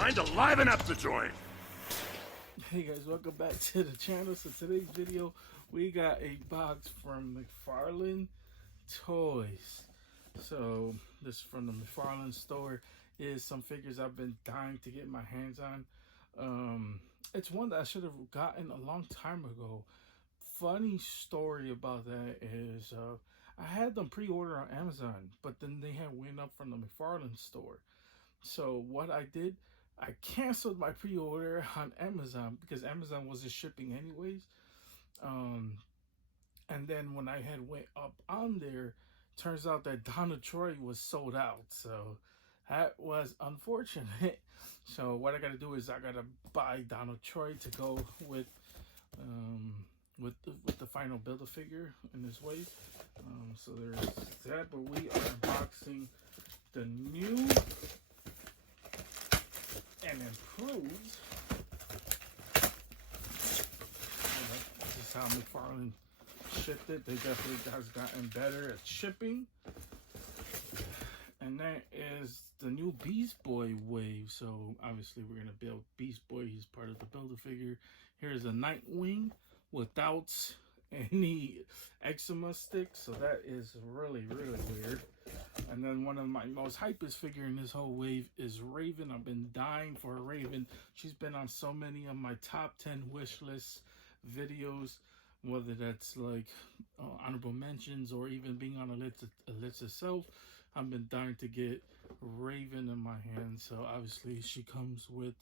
Time to liven up the joint. Hey guys, welcome back to the channel. So today's video, we got a box from McFarlane Toys. So this is from the McFarlane store. Is some figures I've been dying to get my hands on. It's one that I should have gotten a long time ago. Funny story about that is I had them pre-order on Amazon, but then they had went up from the McFarlane store. So what I did, I canceled my pre-order on Amazon because Amazon wasn't shipping anyways. And then when I had went up on there, turns out that Donna Troy was sold out. So that was unfortunate. So what I gotta do is I gotta buy Donald Troy to go with the final Build-A-Figure in this wave. So there's that. But we are unboxing the new and improved. This is how McFarlane shipped it. They definitely has gotten better at shipping. And that is the new Beast Boy wave. So obviously we're gonna build Beast Boy. He's part of the Build-A-Figure. Here's a Nightwing without any eczema sticks. So that is really weird. And then one of my most hypest figure in this whole wave is Raven. I've been dying for a Raven. She's been on so many of my top 10 wish list videos, whether that's like honorable mentions or even being on a list itself. I've been dying to get Raven in my hands. So obviously she comes with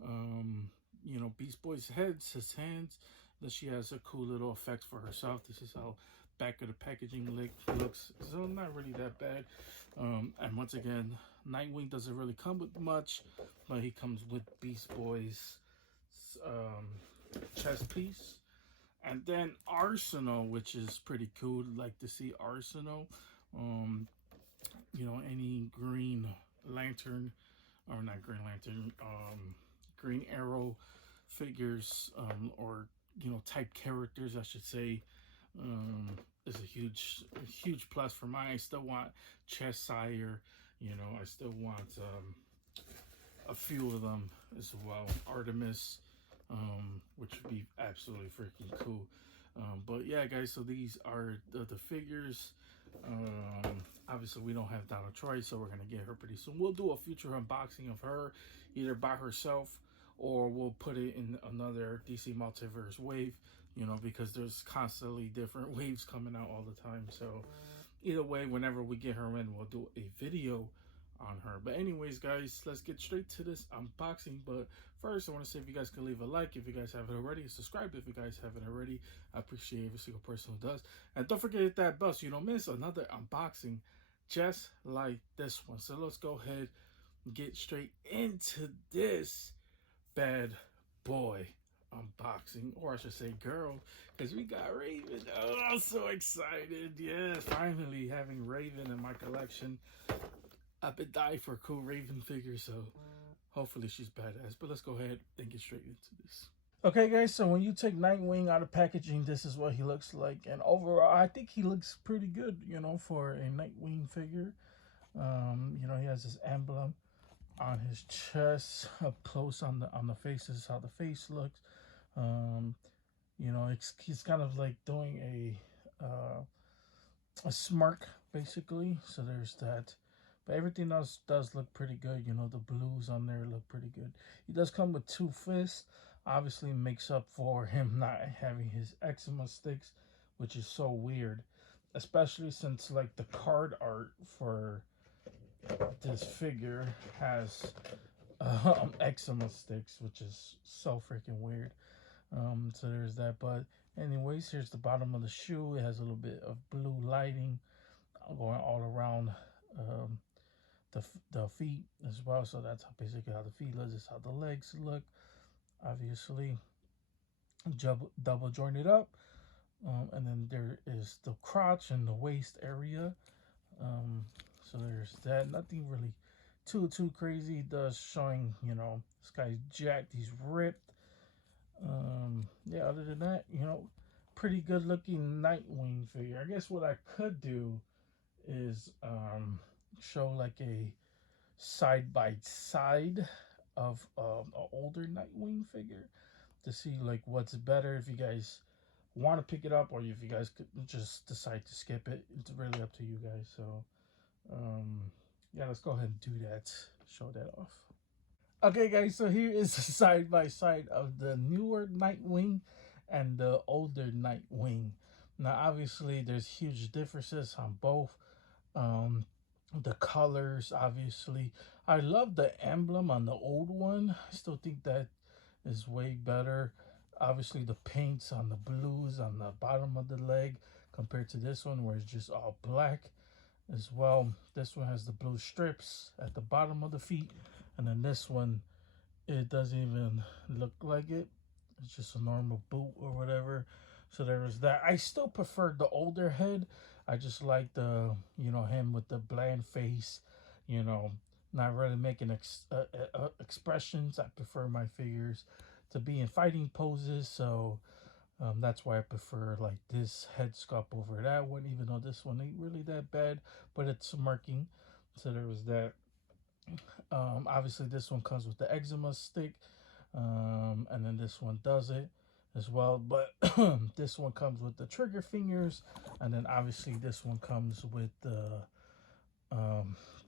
you know, Beast Boy's heads, his hands. Then she has a cool little effect for herself. This is how back of the packaging looks. So not really that bad. And once again, Nightwing doesn't really come with much, but he comes with Beast Boy's chest piece. And then Arsenal, which is pretty cool. Like to see Arsenal. You know, any Green Lantern, or not Green Lantern, Green Arrow figures, or you know, type characters I should say, is a huge plus for mine. I still want Cheshire, you know, I still want a few of them as well. Artemis, which would be absolutely freaking cool. But yeah guys, so these are the figures. Obviously we don't have Donna Troy, so we're gonna get her pretty soon. We'll do a future unboxing of her either by herself, or we'll put it in another DC Multiverse wave, you know, because there's constantly different waves coming out all the time. So either way, whenever we get her in, we'll do a video on her. But anyways guys, let's get straight to this unboxing. But first I want to say, if you guys can leave a like if you guys haven't already, subscribe if you guys haven't already. I appreciate every single person who does, and don't forget to hit that bell so you don't miss another unboxing just like this one. So let's go ahead and get straight into this bad boy unboxing, or I should say girl, because we got Raven. Oh, I'm so excited. Yeah, finally having Raven in my collection. I've been dying for a cool Raven figure, so hopefully she's badass. But let's go ahead and get straight into this. Okay guys, so when you take Nightwing out of packaging, this is what he looks like. And overall, I think he looks pretty good, you know, for a Nightwing figure. You know, he has this emblem on his chest. Up close on the face, this is how the face looks. You know, he's kind of like doing a smirk basically. So there's that. But everything else does look pretty good. You know, the blues on there look pretty good. He does come with 2 fists. Obviously makes up for him not having his eczema sticks, which is so weird. Especially since like the card art for this figure has eczema sticks, which is so freaking weird. So there's that. But anyways, here's the bottom of the shoe. It has a little bit of blue lighting going all around the feet as well. So that's basically how the feet look. This is how the legs look. Obviously double jointed up, and then there is the crotch and the waist area. So there's that. Nothing really too crazy. It does showing, you know, this guy's jacked, he's ripped. Yeah, other than that, you know, pretty good looking Nightwing figure. I guess what I could do is show like a side by side of an older Nightwing figure to see like what's better, if you guys want to pick it up or if you guys could just decide to skip it. It's really up to you guys. So um, yeah, let's go ahead and do that. Show that off. Okay, guys, so here is the side by side of the newer Nightwing and the older Nightwing. Now, obviously, there's huge differences on both. Um, the colors, obviously, I love the emblem on the old one. I still think that is way better. Obviously, the paints on the blues on the bottom of the leg compared to this one, where it's just all black as well. This one has the blue strips at the bottom of the feet, and then this one, it doesn't even look like it. It's just a normal boot or whatever. So there was that. I still prefer the older head. I just like the, him with the bland face, you know, not really making expressions. I prefer my figures to be in fighting poses. So that's why I prefer like this head sculpt over that one, even though this one ain't really that bad, but it's smirking. So there was that. Obviously, this one comes with the eczema stick, and then this one does it as well. But this one comes with the trigger fingers, and then obviously this one comes with the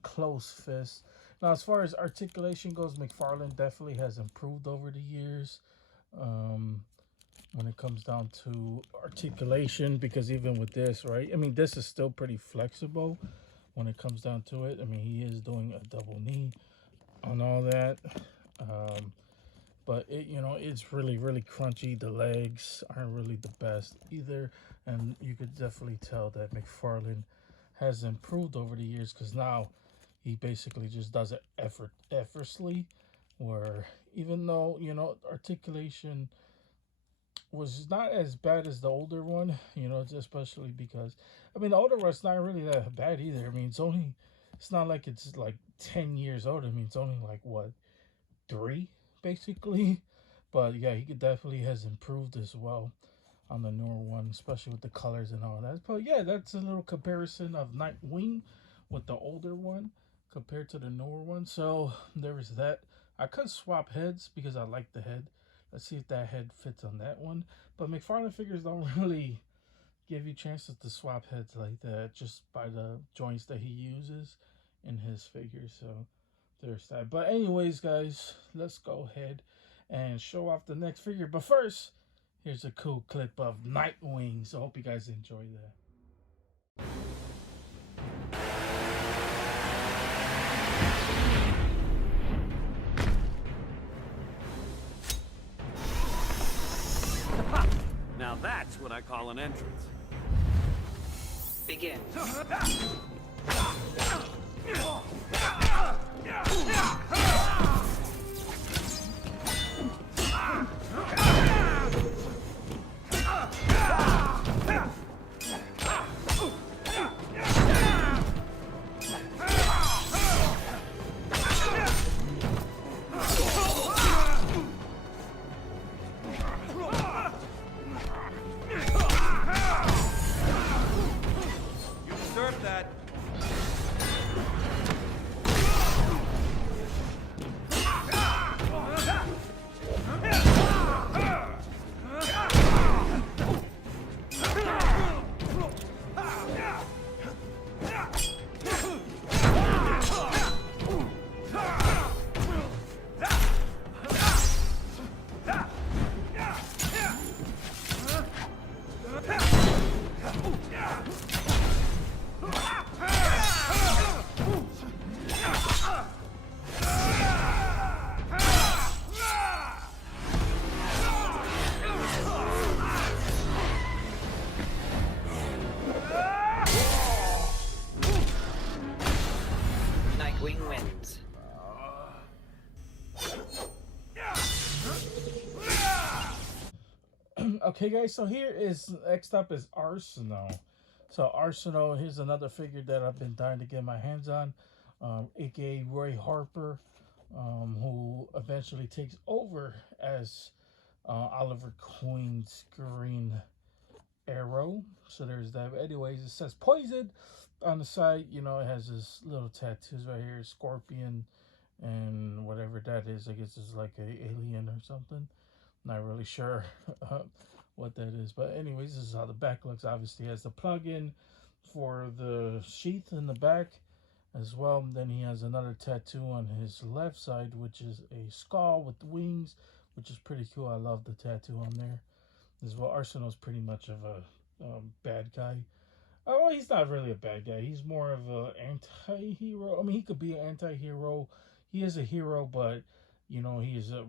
closed fist. Now, as far as articulation goes, McFarlane definitely has improved over the years. Um, when it comes down to articulation, because even with this, right? I mean, this is still pretty flexible when it comes down to it. I mean, he is doing a double knee on all that. Um, but it's really, really crunchy. The legs aren't really the best either. And you could definitely tell that McFarlane has improved over the years, because now he basically just does it effortlessly, where even though, articulation was not as bad as the older one, especially because, I mean, the older one's not really that bad either. I mean, it's not like it's like 10 years old. I mean, it's only like, what, three, basically? But yeah, he could definitely has improved as well on the newer one, especially with the colors and all that. But yeah, that's a little comparison of Nightwing with the older one compared to the newer one. So there was that. I could swap heads because I like the head. Let's see if that head fits on that one. But McFarlane figures don't really give you chances to swap heads like that just by the joints that he uses in his figures. So there's that. But anyways, guys, let's go ahead and show off the next figure. But first, here's a cool clip of Nightwing. So I hope you guys enjoy that. Now that's what I call an entrance. Begin. You deserve that. Nightwing wins. Okay, guys, so here is next up is Arsenal. So Arsenal, here's another figure that I've been dying to get my hands on, aka Roy Harper, who eventually takes over as Oliver Queen's Green Arrow. So there's that. But anyways, it says poison on the side. It has this little tattoos right here, scorpion and whatever that is, I guess is like a alien or something. Not really sure what that is, but anyways, this is how the back looks. Obviously, has the plug-in for the sheath in the back as well. And then he has another tattoo on his left side, which is a skull with wings, which is pretty cool. I love the tattoo on there as well. Arsenal's pretty much of a bad guy. Oh, well, he's not really a bad guy. He's more of an anti-hero. I mean, he could be an anti-hero. He is a hero, but you know, he is a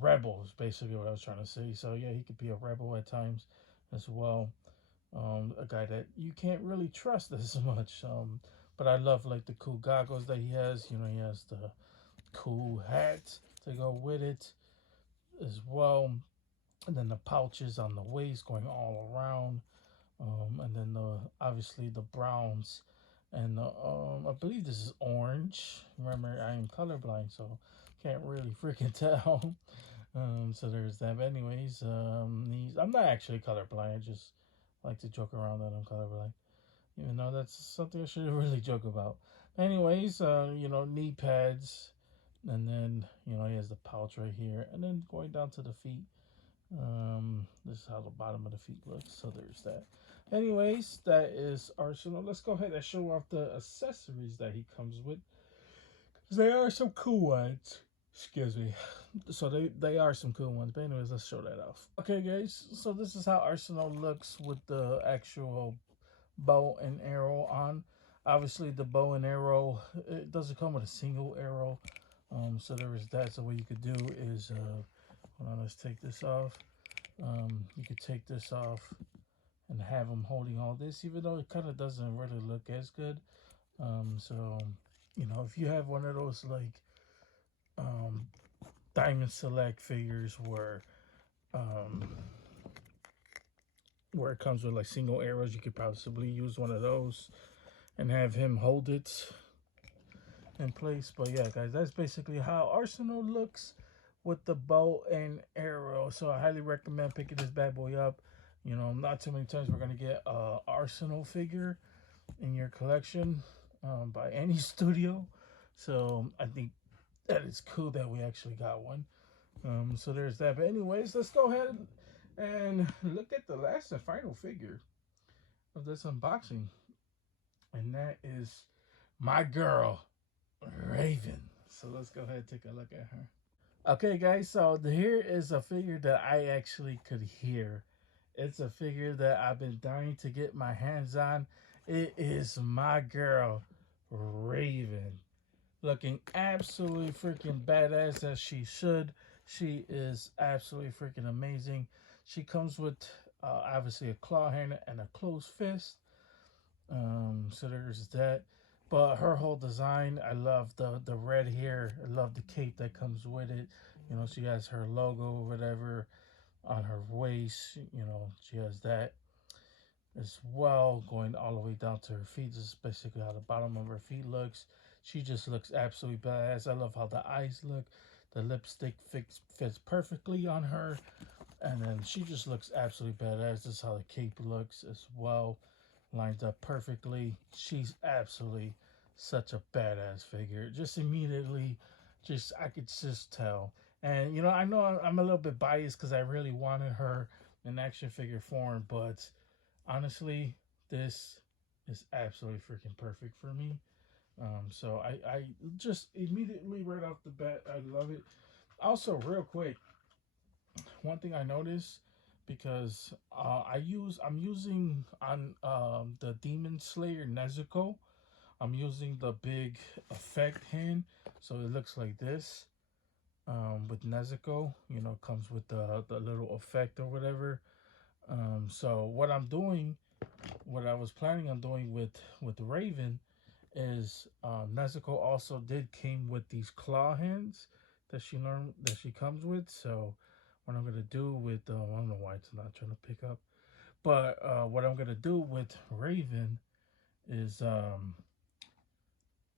rebel. Is basically what I was trying to say. So yeah, he could be a rebel at times as well. A guy that you can't really trust as much. But I love like the cool goggles that he has. You know, he has the cool hat to go with it as well, and then the pouches on the waist going all around. And then obviously the browns, and I believe this is orange. Remember, I am colorblind, so can't really freaking tell. So there's that. But anyways, I'm not actually colorblind. I just like to joke around that I'm colorblind, even though that's something I should really joke about. Anyways, you know, knee pads, and then you know he has the pouch right here, and then going down to the feet. This is how the bottom of the feet looks. So there's that. Anyways, that is Arsenal. Let's go ahead and show off the accessories that he comes with, because they are some cool ones. Excuse me. So they are some cool ones. But anyways, let's show that off. Okay, guys. So this is how Arsenal looks with the actual bow and arrow on. Obviously, the bow and arrow, it doesn't come with a single arrow. So there is that. So what you could do is, hold on, let's take this off. You could take this off and have him holding all this, even though it kind of doesn't really look as good. So, you know, if you have one of those like Diamond Select figures where it comes with like single arrows, you could possibly use one of those and have him hold it in place. But yeah, guys, that's basically how Arsenal looks with the bow and arrow. So I highly recommend picking this bad boy up. You know, not too many times we're gonna get a Arsenal figure in your collection by any studio. So I think that is cool that we actually got one. So there's that. But anyways, let's go ahead and look at the last and final figure of this unboxing, and that is my girl Raven. So let's go ahead and take a look at her. Okay, guys, so here is a figure that I actually could hear. It's a figure that I've been dying to get my hands on. It is my girl Raven, looking absolutely freaking badass as she should. She is absolutely freaking amazing. She comes with obviously a claw hand and a closed fist. So there's that. But her whole design, I love the red hair. I love the cape that comes with it. You know, she has her logo or whatever on her waist. You know, she has that as well, going all the way down to her feet. This is basically how the bottom of her feet looks. She just looks absolutely badass. I love how the eyes look. The lipstick fits perfectly on her. And then she just looks absolutely badass. This is how the cape looks as well. Lines up perfectly. She's absolutely such a badass figure. Just immediately, I could just tell. And, you know I'm a little bit biased because I really wanted her in action figure form. But honestly, this is absolutely freaking perfect for me. So I just immediately right off the bat, I love it. Also, real quick, one thing I noticed, because I'm using on the Demon Slayer Nezuko, I'm using the big effect hand, so it looks like this. With Nezuko, you know, comes with the little effect or whatever. So what I was planning on doing with Raven is Nezuko also came with these claw hands that she comes with. So what I'm gonna do with I don't know why it's not trying to pick up, but what I'm gonna do with Raven is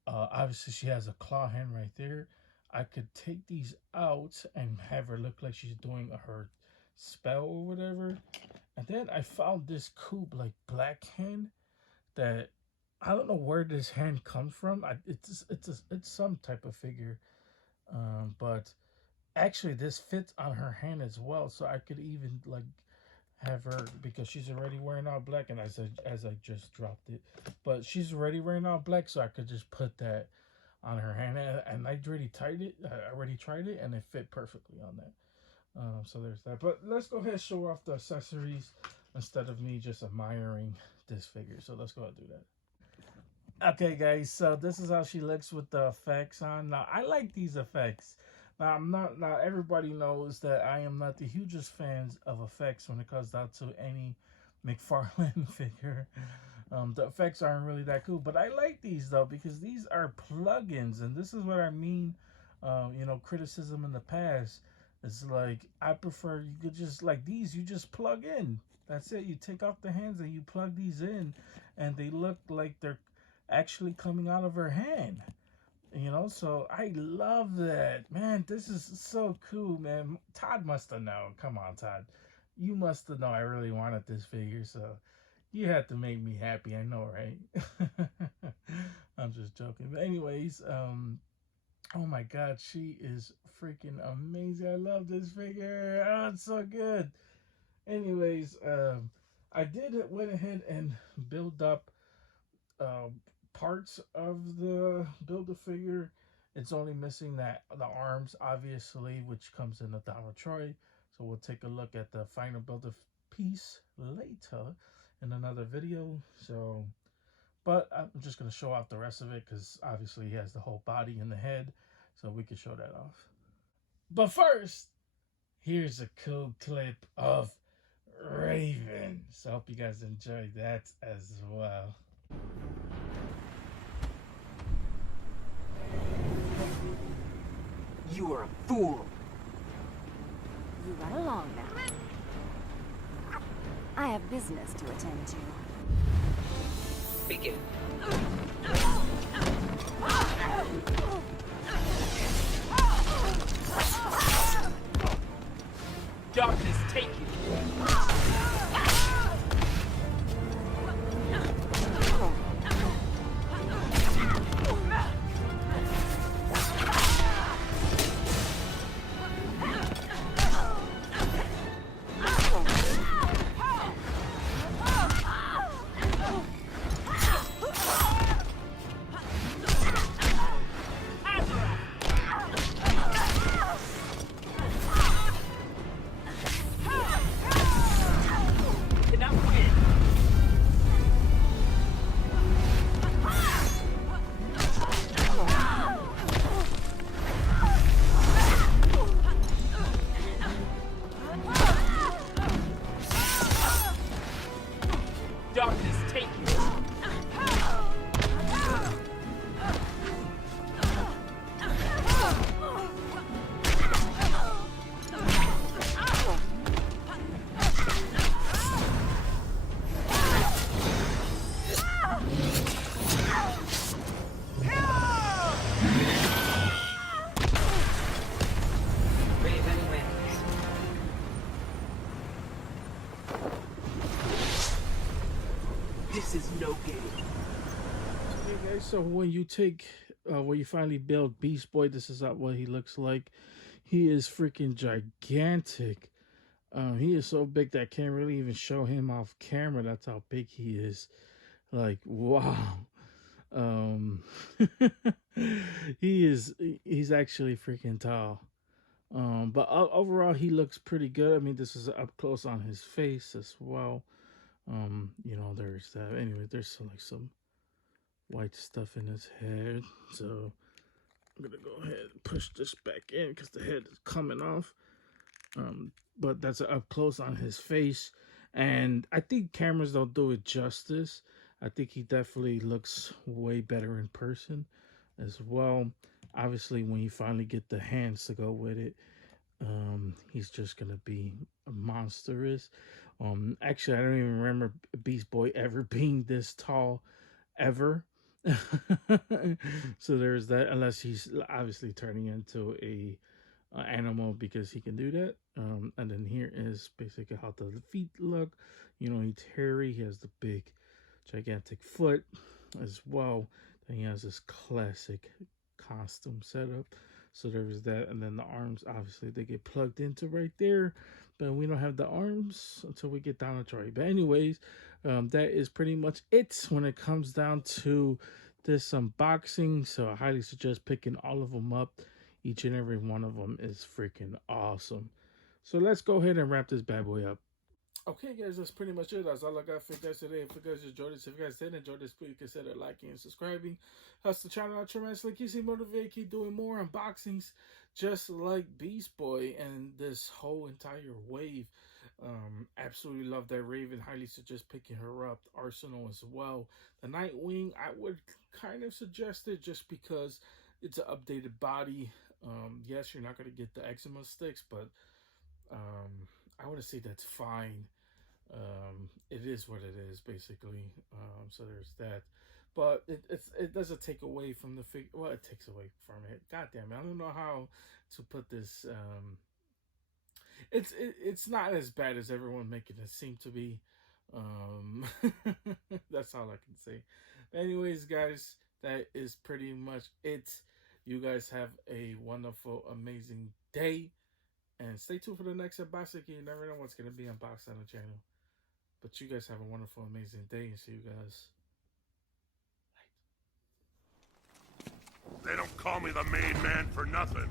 obviously she has a claw hand right there. I could take these out and have her look like she's doing her spell or whatever. And then I found this cool like black hand that I don't know where this hand comes from. It's some type of figure. But actually, this fits on her hand as well, so I could even like have her because she's already wearing all black, and as I just dropped it, but she's already wearing all black, so I could just put that on her hand, and I already tried it. I already tried it, and it fit perfectly on that. So there's that. But let's go ahead and show off the accessories instead of me just admiring this figure. So let's go ahead and do that. Okay, guys. So this is how she looks with the effects on. Now I like these effects. Now I'm not. Now everybody knows that I am not the hugest fans of effects when it comes down to any McFarlane figure. The effects aren't really that cool, but I like these though because these are plugins, and this is what I mean. Criticism in the past. It's like I prefer you could just like these. You just plug in. That's it. You take off the hands and you plug these in, and they look like they're actually coming out of her hand. So I love that, man. This is so cool, man. Todd must have known. Come on, Todd. You must have known I really wanted this figure, so you had to make me happy. I know, right? I'm just joking. But anyways, oh my God, she is freaking amazing. I love this figure. Oh, it's so good. Anyways, I did went ahead and build up uh, parts of the build a figure. It's only missing that the arms, obviously, which comes in the Dollar Troy. So we'll take a look at the final build a piece later in another video. So, but I'm just gonna show off the rest of it because obviously he has the whole body and the head, so we can show that off. But first, here's a cool clip of Raven. So I hope you guys enjoyed that as well. You are a fool. You run along now. I have business to attend to. Begin. Darkness take you. Darkness take you. Raven wins. This is no game. Hey guys, so when you finally build Beast Boy, this is what he looks like. He is freaking gigantic. He is so big that I can't really even show him off camera. That's how big he is. Like, wow. Um, he's actually freaking tall. But overall, he looks pretty good. I mean, this is up close on his face as well. There's that. Anyway, there's some white stuff in his head. So I'm gonna go ahead and push this back in because the head is coming off. But that's up close on his face, and I think cameras don't do it justice. I think he definitely looks way better in person as well. Obviously, when you finally get the hands to go with it, he's just gonna be monstrous. Actually, I don't even remember Beast Boy ever being this tall ever. So there's that, unless he's obviously turning into a animal because he can do that. And then here is basically how the feet look. He's hairy. He has the big gigantic foot as well. Then he has this classic costume setup. So there was that, and then the arms, obviously, they get plugged into right there, but we don't have the arms until we get down to Troy. But anyways, that is pretty much it when it comes down to this unboxing. So I highly suggest picking all of them up. Each and every one of them is freaking awesome. So let's go ahead and wrap this bad boy up. Okay, guys, that's pretty much it. That's all I got for you guys today. If you guys enjoyed this, if you guys did enjoy this, please consider liking and subscribing. Helps the channel out tremendously. Keeps me motivated, keep doing more unboxings just like Beast Boy and this whole entire wave. Absolutely love that Raven. Highly suggest picking her up. Arsenal as well. The Nightwing, I would kind of suggest it just because it's an updated body. Yes, you're not going to get the eczema sticks, but I want to say that's fine. It is what it is, basically. So there's that, but it doesn't take away from the figure. Well, it takes away from it. God damn it! I don't know how to put this. It's not as bad as everyone making it seem to be. That's all I can say. Anyways, guys, that is pretty much it. You guys have a wonderful, amazing day. And stay tuned for the next unboxing. You never know what's going to be unboxed on the channel. But you guys have a wonderful, amazing day. And see you guys later. They don't call me the main man for nothing.